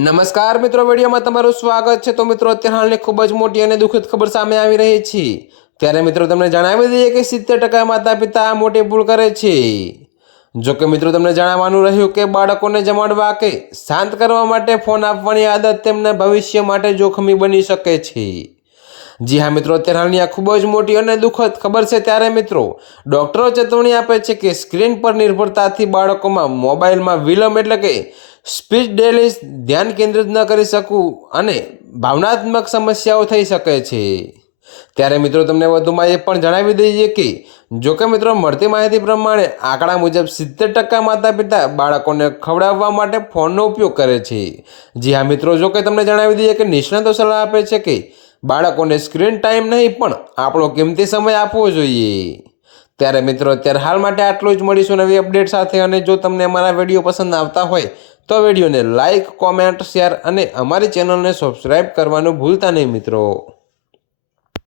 નમસ્કાર મિત્રો, વિડીયોમાં તમારું સ્વાગત છે। તો મિત્રો, અત્યારે હાલની ખૂબ જ મોટી અને દુઃખદ ખબર સામે આવી રહી છે। ત્યારે મિત્રો તમને જણાવી દઈએ કે 70% માતા પિતા આ મોટી ભૂલ કરે છે। જો કે મિત્રો તમને જણાવવાનું રહ્યું કે બાળકોને જમાડવા કે શાંત કરવા માટે ફોન આપવાની આદત તેમના ભવિષ્ય માટે જોખમી બની શકે છે। જી હા મિત્રો, અત્યારે હાલની આ ખૂબ જ મોટી અને દુઃખદ ખબર છે। ત્યારે મિત્રો ડૉક્ટરો ચેતવણી આપે છે કે સ્ક્રીન પર નિર્ભરતાથી બાળકોમાં મોબાઈલમાં વિલંબ એટલે કે સ્પીચ ડેલીઝ, ધ્યાન કેન્દ્રિત ન કરી શકવું અને ભાવનાત્મક સમસ્યાઓ થઈ શકે છે। ત્યારે મિત્રો તમને વધુમાં એ પણ જણાવી દઈએ કે જો કે મિત્રો મળતી માહિતી પ્રમાણે આંકડા મુજબ 70% માતા પિતા બાળકોને ખવડાવવા માટે ફોનનો ઉપયોગ કરે છે। જી હા મિત્રો, જો કે તમને જણાવી દઈએ કે નિષ્ણાતો સલાહ આપે છે કે બાળકોને સ્ક્રીન ટાઈમ નહીં પણ આપણો કિંમતી સમય આપવો જોઈએ। ત્યારે મિત્રો અત્યારે હાલ માટે આટલું જ। મળીશું નવી અપડેટ સાથે। અને જો તમને અમારા વિડીયો પસંદ આવતા હોય તો વિડીયોને લાઇક, કોમેન્ટ, શેર અને અમારી ચેનલને સબસ્ક્રાઈબ કરવાનું ભૂલતા નહીં મિત્રો।